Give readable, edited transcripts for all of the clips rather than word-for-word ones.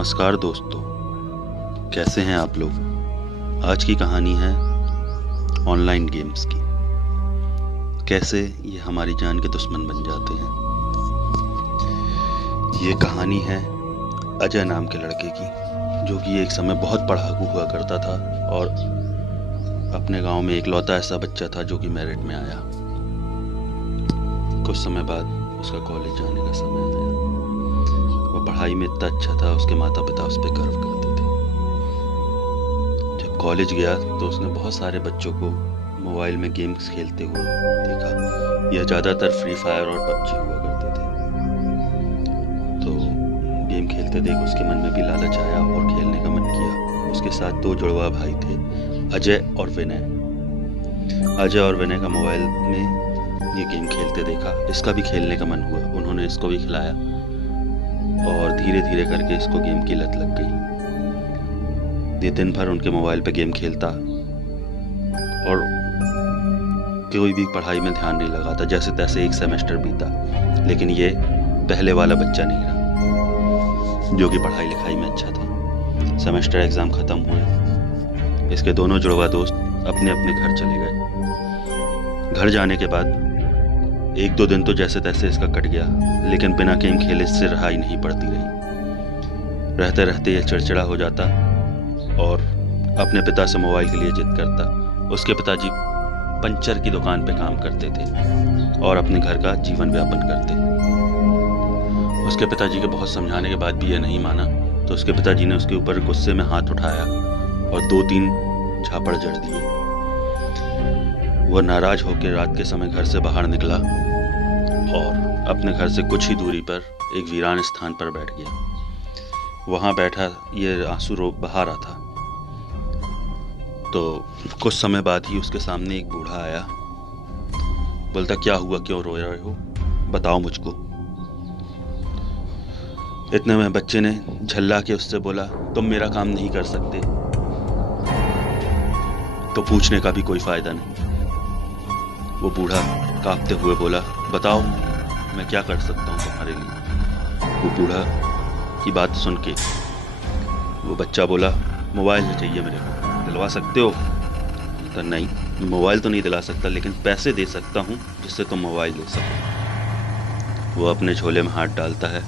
नमस्कार दोस्तों, कैसे हैं आप लोग। आज की कहानी है ऑनलाइन गेम्स की, कैसे ये हमारी जान के दुश्मन बन जाते हैं। ये कहानी है अजय नाम के लड़के की, जो कि एक समय बहुत पढ़ाकू हुआ करता था और अपने गांव में इकलौता ऐसा बच्चा था जो कि मेरिट में आया। कुछ समय बाद उसका कॉलेज जाने का समय आया। वो पढ़ाई में इतना अच्छा था, उसके माता पिता उस पर गर्व करते थे। जब कॉलेज गया तो उसने बहुत सारे बच्चों को मोबाइल में गेम्स खेलते हुए देखा। यह ज़्यादातर फ्री फायर और पबजी हुआ करते थे। तो गेम खेलते देख उसके मन में भी लालच आया और खेलने का मन किया। उसके साथ दो जुड़वा भाई थे, अजय और विनय। अजय और विनय का मोबाइल में ये गेम खेलते देखा, इसका भी खेलने का मन हुआ। उन्होंने इसको भी खिलाया और धीरे धीरे करके इसको गेम की लत लग गई। ये दिन भर उनके मोबाइल पे गेम खेलता और कोई भी पढ़ाई में ध्यान नहीं लगाता। जैसे तैसे एक सेमेस्टर बीता, लेकिन ये पहले वाला बच्चा नहीं रहा जो कि पढ़ाई लिखाई में अच्छा था। सेमेस्टर एग्ज़ाम ख़त्म हुए, इसके दोनों जुड़वा दोस्त अपने अपने घर चले गए। घर जाने के बाद एक दो दिन तो जैसे तैसे इसका कट गया, लेकिन बिना गेम खेले इससे रहाई नहीं पड़ती रही। रहते रहते यह चिड़चिड़ा हो जाता और अपने पिता से मोबाइल के लिए जिद करता। उसके पिताजी पंचर की दुकान पे काम करते थे और अपने घर का जीवन व्यापन करते। उसके पिताजी के बहुत समझाने के बाद भी यह नहीं माना, तो उसके पिताजी ने उसके ऊपर गुस्से में हाथ उठाया और 2-3 झापड़ जड़ दिए। वह नाराज होकर रात के समय घर से बाहर निकला और अपने घर से कुछ ही दूरी पर एक वीरान स्थान पर बैठ गया। वहाँ बैठा ये आंसू रो बहा रहा था। तो कुछ समय बाद ही उसके सामने एक बूढ़ा आया। बोलता, क्या हुआ, क्यों रो रहे हो, बताओ मुझको। इतने में बच्चे ने झल्ला के उससे बोला, तुम मेरा काम नहीं कर सकते तो पूछने का भी कोई फायदा नहीं। वो बूढ़ा कांपते हुए बोला, बताओ मैं क्या कर सकता हूँ तुम्हारे लिए। वो बूढ़ा की बात सुन के वो बच्चा बोला, मोबाइल चाहिए मेरे को, दिलवा सकते हो? तो नहीं, मोबाइल तो नहीं दिला सकता, लेकिन पैसे दे सकता हूँ जिससे तुम मोबाइल ले सको। वो अपने झोले में हाथ डालता है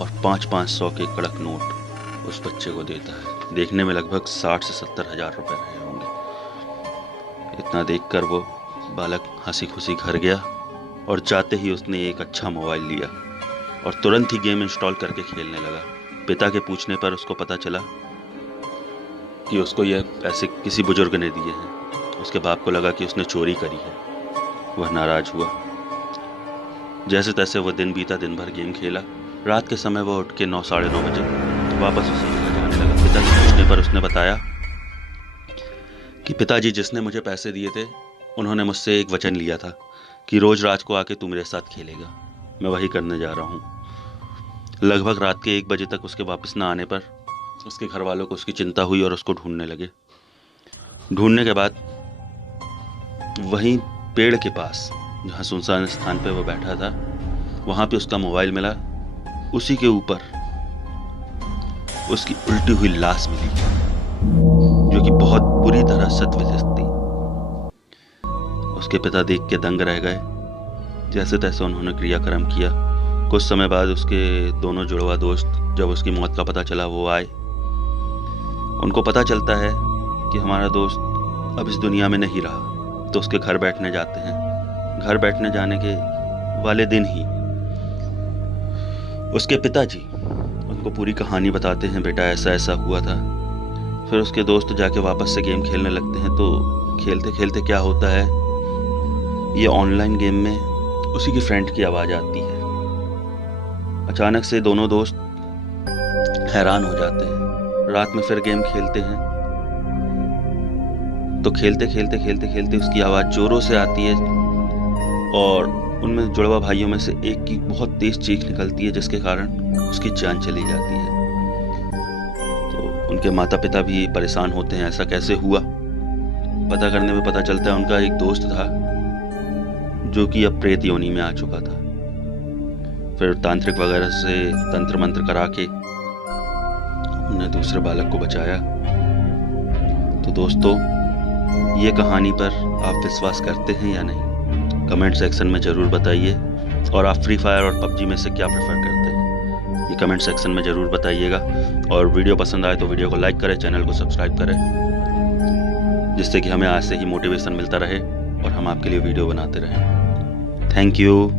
और 500-500 के कड़क नोट उस बच्चे को देता है। देखने में लगभग 60 से 70 हज़ार रुपये रहे होंगे। इतना देखकर वो बालक हंसी खुशी घर गया और जाते ही उसने एक अच्छा मोबाइल लिया और तुरंत ही गेम इंस्टॉल करके खेलने लगा। पिता के पूछने पर उसको पता चला कि उसको यह पैसे किसी बुजुर्ग ने दिए हैं। उसके बाप को लगा कि उसने चोरी करी है। वह नाराज हुआ। जैसे तैसे वह दिन बीता, दिन भर गेम खेला। रात के समय वह उठ के 9-9:30 बजे वापस उसी जगह जाने लगा। पिता के पूछने पर उसने बताया कि पिताजी जिसने मुझे पैसे दिए थे, उन्होंने मुझसे एक वचन लिया था कि रोज रात को आके तू मेरे साथ खेलेगा। मैं वही करने जा रहा हूँ। लगभग रात के 1 बजे तक उसके वापस न आने पर उसके घर वालों को उसकी चिंता हुई और उसको ढूंढने लगे। ढूंढने के बाद वहीं पेड़ के पास, जहाँ सुनसान स्थान पे वो बैठा था, वहाँ पे उसका मोबाइल मिला। उसी के ऊपर उसकी उल्टी हुई लाश मिली, जो कि बहुत बुरी तरह शतविषित थी। उसके पिता देख के दंग रह गए। जैसे तैसे उन्होंने क्रियाक्रम किया। कुछ समय बाद उसके दोनों जुड़वा दोस्त, जब उसकी मौत का पता चला, वो आए। उनको पता चलता है कि हमारा दोस्त अब इस दुनिया में नहीं रहा, तो उसके घर बैठने जाते हैं। घर बैठने जाने के वाले दिन ही उसके पिताजी उनको पूरी कहानी बताते हैं, बेटा ऐसा ऐसा हुआ था। फिर उसके दोस्त जाके वापस से गेम खेलने लगते हैं। तो खेलते खेलते क्या होता है, ये ऑनलाइन गेम में उसी की फ्रेंड की आवाज़ आती है। अचानक से दोनों दोस्त हैरान हो जाते हैं। रात में फिर गेम खेलते हैं तो खेलते खेलते खेलते खेलते उसकी आवाज़ जोरों से आती है और उनमें जुड़वा भाइयों में से एक की बहुत तेज चीख निकलती है, जिसके कारण उसकी जान चली जाती है। तो उनके माता पिता भी परेशान होते हैं, ऐसा कैसे हुआ। पता करने में पता चलता है उनका एक दोस्त था जो कि अब प्रेत योनि में आ चुका था। फिर तांत्रिक वगैरह से तंत्र मंत्र करा के उन्हें दूसरे बालक को बचाया। तो दोस्तों, ये कहानी पर आप विश्वास करते हैं या नहीं, कमेंट सेक्शन में ज़रूर बताइए। और आप फ्री फायर और पबजी में से क्या प्रेफर करते हैं, ये कमेंट सेक्शन में ज़रूर बताइएगा। और वीडियो पसंद आए तो वीडियो को लाइक करें, चैनल को सब्सक्राइब करें, जिससे कि हमें आज से ही मोटिवेशन मिलता रहे और हम आपके लिए वीडियो बनाते रहें। Thank you.